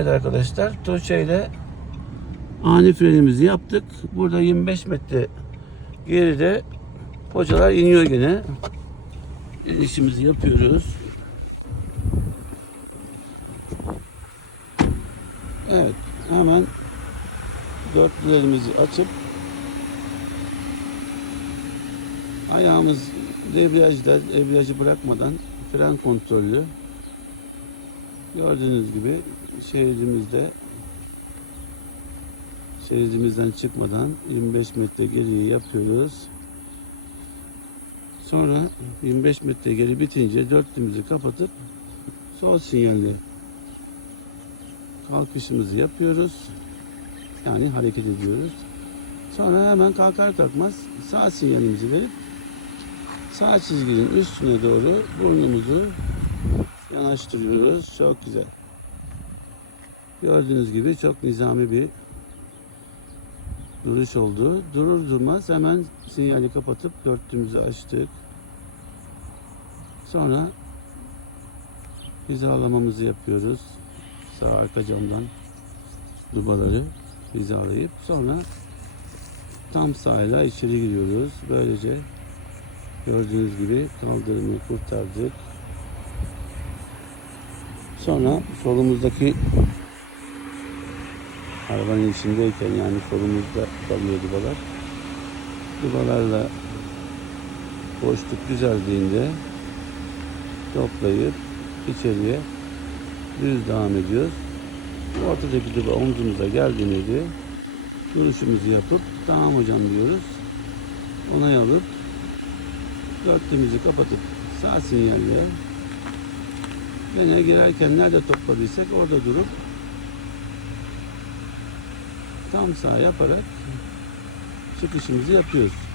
Evet arkadaşlar Tuğçe ile ani frenimizi yaptık. Burada 25 metre geride hocalar iniyor gene. İşimizi yapıyoruz. Evet hemen dörtlülerimizi açıp ayağımız debriyajda debriyajı bırakmadan fren kontrollü Gördüğünüz gibi şeridimizde şeridimizden çıkmadan 25 metre geriye yapıyoruz. Sonra 25 metre geri bitince dörtlüğümüzü kapatıp sol sinyalle kalkışımızı yapıyoruz. Yani hareket ediyoruz. Sonra hemen kalkar kalkmaz sağ sinyalimizi verip sağ çizginin üstüne doğru burnumuzu yanaştırıyoruz. Çok güzel. Gördüğünüz gibi çok nizami bir duruş oldu. Durur durmaz hemen sinyali kapatıp dörtlüğümüzü açtık. Sonra hizalamamızı yapıyoruz. Sağ arka camdan dubaları hizalayıp sonra tam sağıyla içeri giriyoruz. Böylece gördüğünüz gibi kaldırımı kurtardık. Sonra solumuzdaki arabanın içindeyken yani solumuzda kalıyor dubalar. Dubalarla boşluk düzeldiğinde toplayıp içeriye düz devam ediyoruz. Ortadaki duba omzumuza geldiğinde de duruşumuzu yapıp tamam hocam diyoruz. Onay alıp dörtlüğümüzü kapatıp sağ sinyalle Gene girerken nerede topladıysak orada durup tam sağ yaparak çıkışımızı yapıyoruz.